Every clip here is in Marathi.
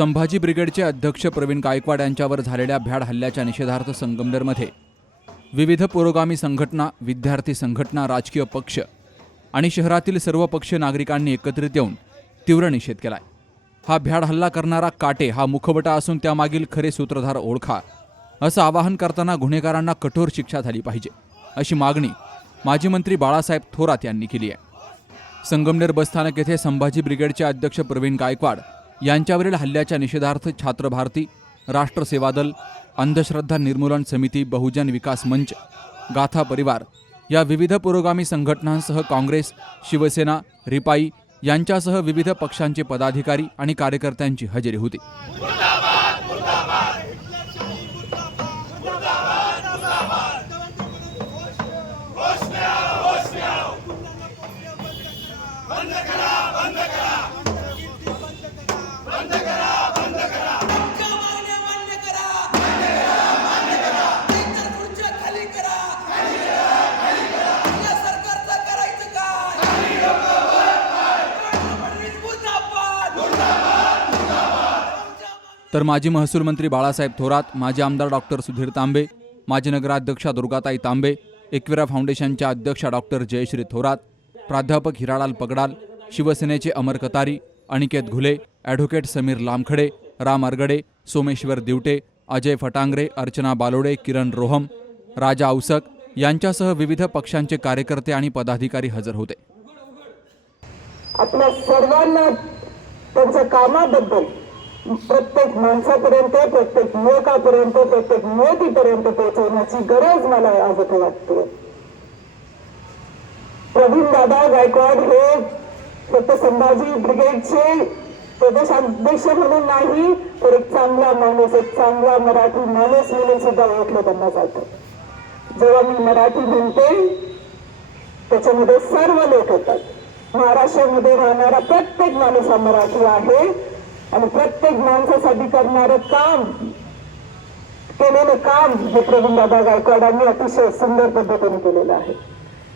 संभाजी ब्रिगेडचे अध्यक्ष प्रवीण गायकवाड यांच्यावर झालेल्या भ्याड हल्ल्याच्या निषेधार्थ संगमनेरमध्ये. विविध पुरोगामी संघटना विद्यार्थी संघटना राजकीय पक्ष आणि शहरातील सर्व पक्ष नागरिकांनी एकत्रित येऊन तीव्र निषेध केलाय. हा भ्याड हल्ला करणारा काटे हा मुखवटा असून त्यामागील खरे सूत्रधार ओळखा असं आवाहन करताना गुन्हेगारांना कठोर शिक्षा झाली पाहिजे अशी मागणी माजी मंत्री बाळासाहेब थोरात यांनी केली आहे. संगमनेर बसस्थानक येथे संभाजी ब्रिगेडचे अध्यक्ष प्रवीण गायकवाड यांच्यावरील हल्ल्याच्या निषेधार्थ छात्र भारती राष्ट्र सेवा दल अंधश्रद्धा निर्मूलन समिती बहुजन विकास मंच गाथा परिवार या विविध पुरोगामी संघटनांसह काँग्रेस शिवसेना रिपाई यांच्यासह विविध पक्षांचे पदाधिकारी आणि कार्यकर्त्यांची हजेरी होती. तर माजी महसूल मंत्री बाळासाहेब थोरात माजी आमदार डॉक्टर सुधीर तांबे माजी नगराध्यक्षा दुर्गाताई तांबे एकविरा फाउंडेशनच्या अध्यक्षा डॉक्टर जयश्री थोरात प्राध्यापक हिरालाल पगडाल शिवसेनेचे अमर कतारी अनिकेत घुले ॲडव्होकेट समीर लामखडे राम अरगडे सोमेश्वर दिवटे अजय फटांगरे अर्चना बालोडे किरण रोहम राजा औसक यांच्यासह विविध पक्षांचे कार्यकर्ते आणि पदाधिकारी हजर होते. आपल्या सर्वांना त्यांच्या कामाबद्दल प्रत्येक माणसापर्यंत प्रत्येक युवकापर्यंत प्रत्येक युवतीपर्यंत पोहोचवण्याची गरज मला आज आता वाटते. प्रवीण दादा गायकवाड हे फक्त संभाजी ब्रिगेडचे प्रदेशाध्यक्ष म्हणून नाही तर एक चांगला माणूस एक चांगला मराठी माणूस म्हणून सुद्धा ओळखलं त्यांना जातं. जेव्हा मी मराठी म्हणते त्याच्यामध्ये सर्व लोक होतात महाराष्ट्रामध्ये राहणारा प्रत्येक माणूस हा मराठी आहे. आणि प्रत्येक माणसासाठी करणारं काम केलेलं काम हे प्रवीण दादा गायकवाडांनी अतिशय सुंदर पद्धतीने केलेलं आहे.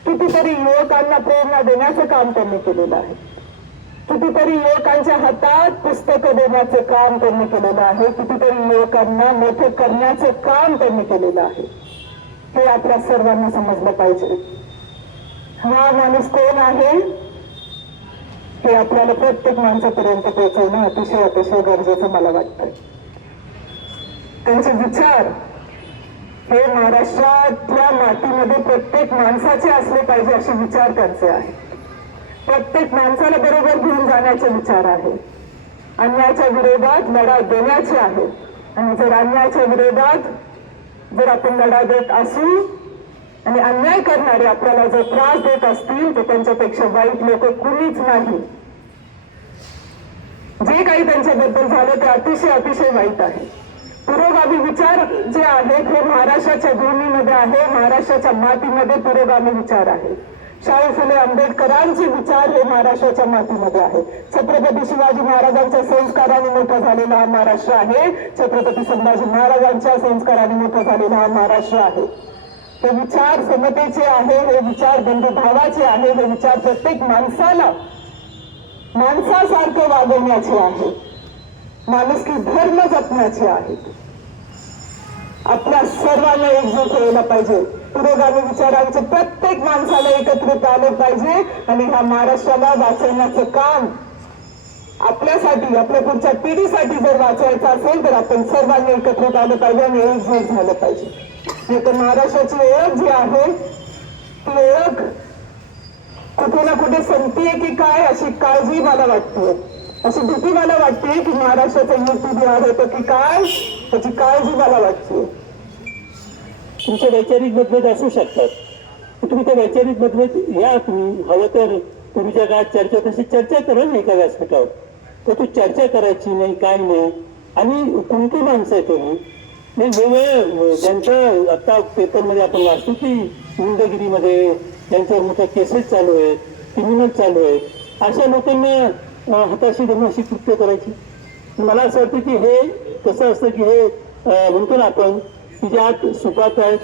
कितीतरी युवकांना प्रेरणा देण्याचं काम त्यांनी केलेलं आहे. कितीतरी युवकांच्या हातात पुस्तकं देण्याचं काम त्यांनी केलेलं आहे. कितीतरी युवकांना मोठे करण्याचं काम त्यांनी केलेलं आहे. हे आपल्या सर्वांना समजलं पाहिजे. हा माणूस कोण आहे? हे आपल्याला प्रत्येक माणसापर्यंत पोहोचवणं अतिशय अतिशय गरजेचं मला वाटतं त्यांचे विचार हे महाराष्ट्रातल्या मातीमध्ये प्रत्येक माणसाचे असले पाहिजे असे विचार त्यांचे आहेत. प्रत्येक माणसाला बरोबर घेऊन जाण्याचे विचार आहेत. अन्यायाच्या विरोधात लढा देण्याचे आहेत. आणि जर अन्यायाच्या विरोधात जर आपण लढा देत असू आणि अन्याय करणारे आपल्याला जर त्रास देत असतील तर त्यांच्यापेक्षा वाईट लोक कुणीच नाही. जे काही त्यांच्याबद्दल झालं ते अतिशय अतिशय वाईट आहे. पुरोगामी विचार जे आहेत हे महाराष्ट्राच्या भूमीमध्ये आहे महाराष्ट्राच्या मातीमध्ये पुरोगामी विचार आहे. शाहू फुले आंबेडकरांचे विचार हे महाराष्ट्राच्या मातीमध्ये आहे. छत्रपती शिवाजी महाराजांच्या संस्काराने मोठा झालेला हा महाराष्ट्र आहे. छत्रपती संभाजी महाराजांच्या संस्काराने मोठा झालेला हा महाराष्ट्र आहे. हे विचार समतेचे आहे हे विचार बंधुभावाचे आहे हे विचार प्रत्येक माणसाला माणसासारखं वागवण्याचे आहे. माणुसकी धर्म जपण्याचे आहे. आपल्या सर्वांना एकजूट व्हायला पाहिजे. पुरोगामी विचारांचे प्रत्येक माणसाला एकत्रित आलं पाहिजे आणि ह्या महाराष्ट्राला वाचवण्याचं काम आपल्यासाठी आपल्या पुढच्या पिढीसाठी जर वाचवायचं असेल तर आपण सर्वांनी एकत्रित आलं पाहिजे आणि एकजूट झालं पाहिजे. नाही तर महाराष्ट्राची ओळख जी आहे ती ओळख कुठे ना कुठे संपतीये की काय अशी काळजी मला वाटते. अशी भीती मला वाटते की महाराष्ट्राचा युती आहे तो की काय त्याची काळजी मला वाटते. तुमचे वैचारिक मतभेद असू शकतात. तुम्ही त्या वैचारिक बदलत या तुम्ही. हवं तर पूर्वीच्या काळात चर्चा तशी चर्चा करा ना एका व्यासपीठावर. तर तू चर्चा करायची नाही काय नाही. आणि कोणती माणसं आहे तुम्ही? वेगवेगळे ज्यांचं आता पेपरमध्ये आपण वाचतो की गुंडगिरीमध्ये त्यांच्यावर मोठ्या केसेस चालू आहेत क्रिमिनल चालू आहेत अशा लोकांना हाताशी धरून अशी कृत्य करायची. मला असं वाटतं की हे कसं असतं की हे म्हणतो ना आपण की जे आत सुपात आहेत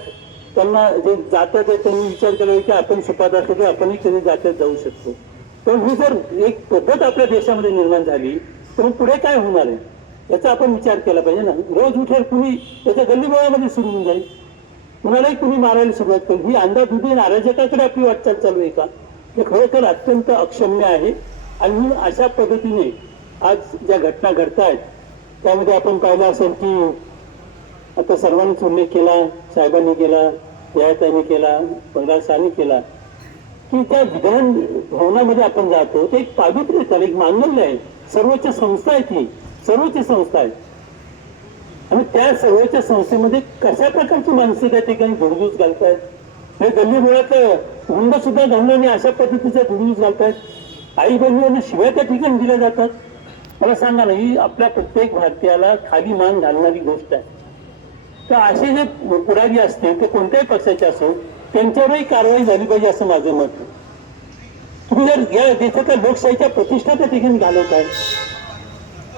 त्यांना जे जातात आहेत त्यांनी विचार केला की आपण सुपात असतो तर आपणही कधी जात्यात जाऊ शकतो. पण ही जर एक पद्धत आपल्या देशामध्ये निर्माण झाली तर मग पुढे काय होणार आहे? याचा आपण विचार केला पाहिजे ना. रोज उठेल कुणी त्याच्या गल्लीबोळामध्ये सुरू होऊन जाईल. कुणालाही कुणी मारायला सुरुवात करेल ही अंधाधुंदी अराजकाकडे आपली वाटचाल चालू आहे का? हे खरोखर अत्यंत अक्षम्य आहे. आणि म्हणून अशा पद्धतीने आज ज्या घटना घडत आहेत त्यामध्ये आपण पाहिलं असेल की आता सर्वांनीच उल्लेख केला साहेबांनी केला जयाताईंनी केला प्रल्हाद केला की त्या विधान भवनामध्ये आपण जातो ते एक पावित्र्य एक मानलेलं आहे. सर्वोच्च संस्था आहे ती. सर्वोच्च संस्था आहे आणि त्या सर्वोच्च संस्थेमध्ये कशा प्रकारची माणसं त्या ठिकाणी धुडगूस घालतायत? हे गल्ली मुळात हुंड सुद्धा घालणं आणि अशा पद्धतीचा धुडगूस घालतायत. आई बहिणींना शिवाय त्या ठिकाणी दिल्या जातात. मला सांगा ना ही आपल्या प्रत्येक भारतीयाला खाली मान घालणारी गोष्ट आहे. तर असे जे पुढारी असतील ते कोणत्याही पक्षाचे असो त्यांच्यावरही कारवाई झाली पाहिजे असं माझं मत तुम्ही जर या देशाच्या लोकशाहीच्या प्रतिष्ठा त्या ठिकाणी घालवत आहे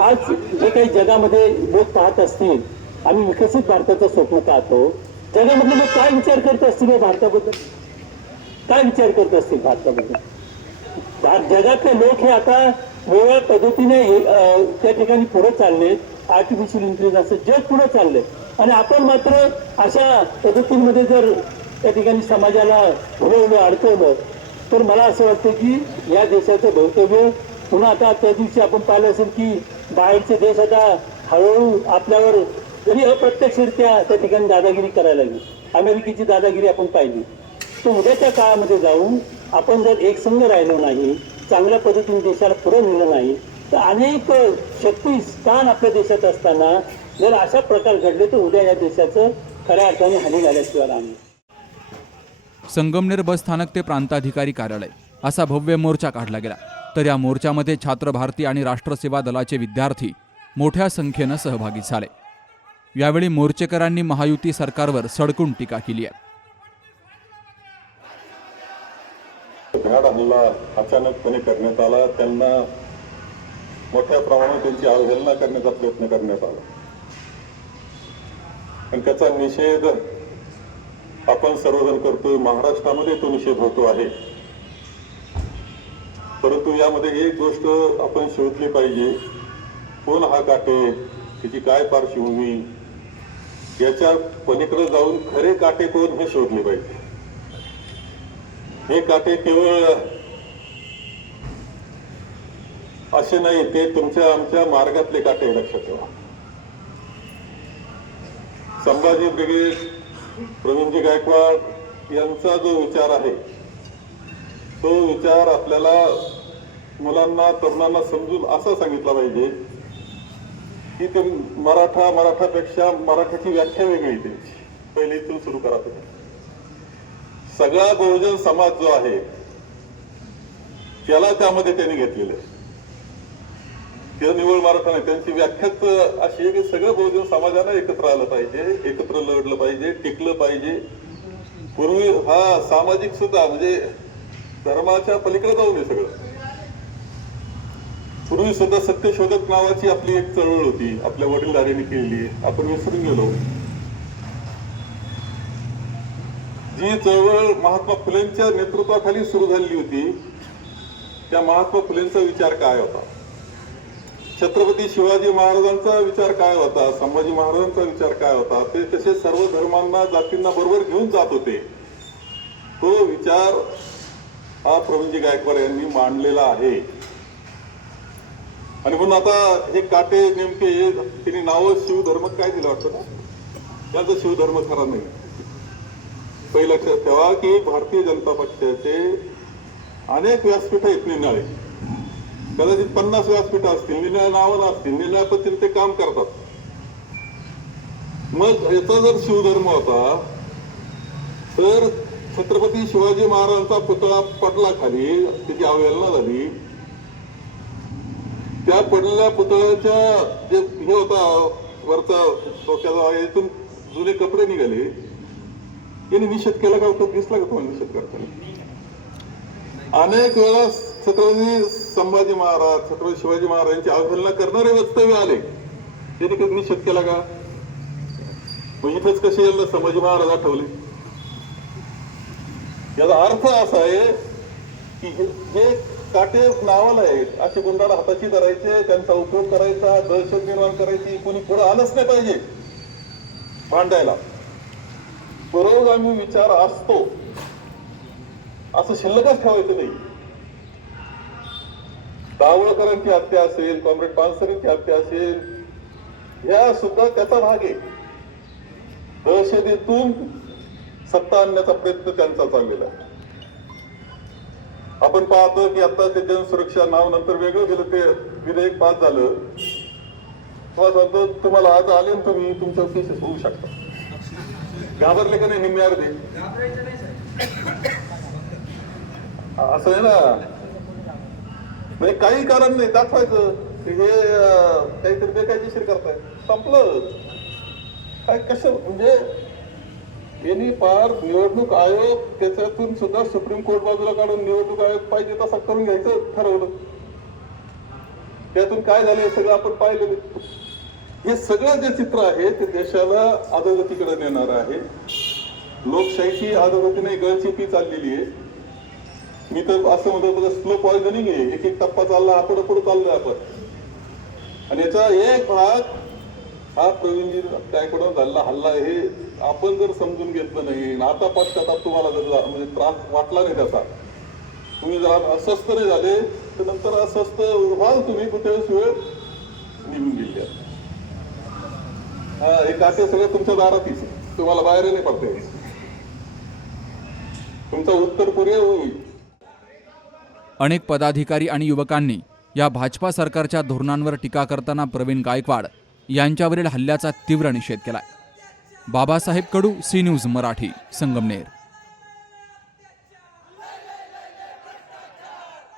आज जे काही जगामध्ये लोक पाहत असतील आम्ही विकसित भारताचं स्वप्न पाहतो. जगामधले लोक काय विचार करत असतील या भारताबद्दल? काय विचार करत असतील भारताबद्दल? भार- जगातले लोक हे आता वेगवेगळ्या पद्धतीने त्या ठिकाणी पुढे चालले आर्टिफिशियल इंटेलिजन्स जग पुढे चालले आणि आपण मात्र अशा पद्धतींमध्ये जर त्या ठिकाणी समाजाला घडवलं अडकवलं तर मला असं वाटतं की या देशाचं भवितव्य पुन्हा आता त्या दिवशी आपण पाहिलं असेल की बाहेरचे देश आता हळूहळू आपल्यावर जरी अप्रत्यक्षरित्या त्या ठिकाणी दादागिरी करायला लागली अमेरिकेची दादागिरी आपण पाहिली तर उद्याच्या काळामध्ये जाऊन आपण जर एकसंघ राहिलो नाही चांगल्या पद्धतीने देशाला पुढे नेलं नाही तर अनेक शक्ती स्थान आपल्या देशात असताना जर अशा प्रकार घडले तर उद्या या देशाचं खऱ्या अर्थाने हानी झाल्याशिवाय आम्ही संगमनेर बस स्थानक ते प्रांताधिकारी कार्यालय असा भव्य मोर्चा काढला गेला. तर या मोर्चामध्ये छात्र भारती आणि राष्ट्रसेवा दलाचे विद्यार्थी मोठ्या संख्येनं सहभागी झाले. यावेळी मोर्चेकरांनी महायुती सरकारवर सडकून टीका केली आहे. भ्याड हल्ला अचानकपणे करण्यात आला. त्यांना मोठ्या प्रमाणात त्यांची अवहेलना करण्याचा प्रयत्न करण्यात आला. आणि त्याचा निषेध आपण सर्वजण करतोय. महाराष्ट्रामध्ये तो निषेध होतो आहे. परंतु यामध्ये एक गोष्ट आपण शोधली पाहिजे. कोण हा काटे? त्याची काय पार्श्वभूमी? याच्या पलीकडे जाऊन खरे काटे कोण हे शोधले पाहिजे. हे काटे केवळ असे नाही ते तुमच्या आमच्या मार्गातले काटे लक्षात ठेवा. संभाजी ब्रिगेड प्रवीणजी गायकवाड यांचा जो विचार आहे तो विचार आपल्याला मुलांना तरुणांना समजून असा सांगितला पाहिजे की ते मराठा मराठापेक्षा मराठाची व्याख्या वेगळी त्यांची पहिले इथून सुरू करा तुम्ही. सगळा बहुजन समाज जो आहे त्याला त्यामध्ये त्यांनी घेतलेलं आहे. ते निवळ मराठा नाही त्यांची व्याख्याच अशी आहे की सगळं बहुजन समाजाला एकत्र आलं पाहिजे एकत्र लढलं पाहिजे टिकलं पाहिजे. पूर्वी हा सामाजिक सुद्धा म्हणजे धर्माच्या पलीकडे जाऊ हे सगळं. पूर्वी सुद्धा सत्यशोधक नावाची आपली एक चळवळ होती. आपल्या वडीलधाऱ्यांनी केलेली. आपण विसरून गेलो. जी चळवळ महात्मा फुलेंच्या नेतृत्वाखाली सुरू झालेली होती त्या महात्मा फुलेंचा विचार काय होता? छत्रपती शिवाजी महाराजांचा विचार काय होता? संभाजी महाराजांचा विचार काय होता? ते तसे सर्व धर्मांना जातींना बरोबर घेऊन जात होते. तो विचार हा प्रवीणजी गायकवाड यांनी मांडलेला आहे. आणि म्हणून आता हे काटे नेमके तिने त्यांनी नाव शिवधर्म काय दिलं वाटतं ना? याचा शिवधर्म खरा नाही. पहिलं लक्षात ठेवा की भारतीय जनता पक्षाचे अनेक व्यासपीठ आहेत. निनाळे कदाचित पन्नास व्यासपीठ असतील निनाळ नावं असतील निनाळ पद्धतीने ते काम करतात. मग याचा जर शिवधर्म होता तर छत्रपती शिवाजी महाराजांचा पुतळा पडला खाली त्याची अवहेलना झाली. त्या पडलेल्या पुतळ्याच्या जे हे होता वरचा डोक्याचा यातून जुने कपडे निघाले. यांनी निषेध केला का तो दिसला का तुम्हाला निषेध करताना? अनेक वेळा छत्रपती संभाजी महाराज छत्रपती शिवाजी महाराजांची अवहेलना करणारे वक्तव्य आले. त्यांनी कधी निषेध केला का? मग इथंच कसे यांना संभाजी महाराज आठवले? याचा अर्थ असा आहे की हे काटे नावाला आहेत असे गुंडाळ हाताची करायचे त्यांचा उपयोग करायचा दहशत निर्माण करायची कोणी पुढे आलंच नाही पाहिजे भांडायला. पुरोगामी विचार असतो. असं शिल्लकच ठेवायचं नाही. दावळकरांची हत्या असेल कॉम्रेड पानसरेंची हत्या असेल या सुद्धा त्याचा भाग आहे. दहशतीतून सत्ता आणण्याचा प्रयत्न त्यांचा चाललेला आहे. आपण पाहतो की आता ते जनसुरक्षा नाव नंतर वेगळं गेलं ते विधेयक पास झालं. तेव्हा सांगतो तुम्हाला आज आले ना तुम्ही तुमच्या केसेस होऊ शकता. घाबरले का नाही निम्मे अर्धे? असं आहे ना. म्हणजे काही कारण नाही दाखवायचं. की हे काहीतरी बेकायदेशीर करताय. संपलं. काय कसं म्हणजे यांनी पार निवडणूक आयोग त्याच्यातून सुद्धा सुप्रीम कोर्ट बाजूला काढून निवडणूक आयोग पाहिजे तसा करून घ्यायचं ठरवलं. त्यातून काय झालं हे सगळं आपण पाहिलेलं. हे सगळं जे चित्र आहे ते देशाला अधोगतीकडे नेणार आहे. लोकशाहीची अधोगतीने गळचिपी चाललेली आहे. मी तर असं म्हणतो स्लो पॉइझनिंग आहे. एक एक टप्पा चालला आपण पुढे चाललोय आपण. आणि याचा एक भाग हा प्रवीणजी गायकवाड झालेला हल्ला हे आपण जर समजून घेतलं नाही आता पश्चाताप तुम्हाला जर म्हणजे त्रास वाटला नाही त्याचा तुम्ही जर अस्वस्थ नाही झाले तर नंतर अस्वस्थ व्हाल तुम्ही कुठे वेळ निघून गेली हा हे काटे सगळं तुमच्या दारातच तुम्हाला बाहेर नाही पडते तुमचा उत्तर पुरे होईल. अनेक पदाधिकारी आणि युवकांनी या भाजपा सरकारच्या धोरणांवर टीका करताना प्रवीण गायकवाड यांच्यावरील हल्ल्याचा तीव्र निषेध केलाय. Babasaheb Kadu C news Marathi Sangamner.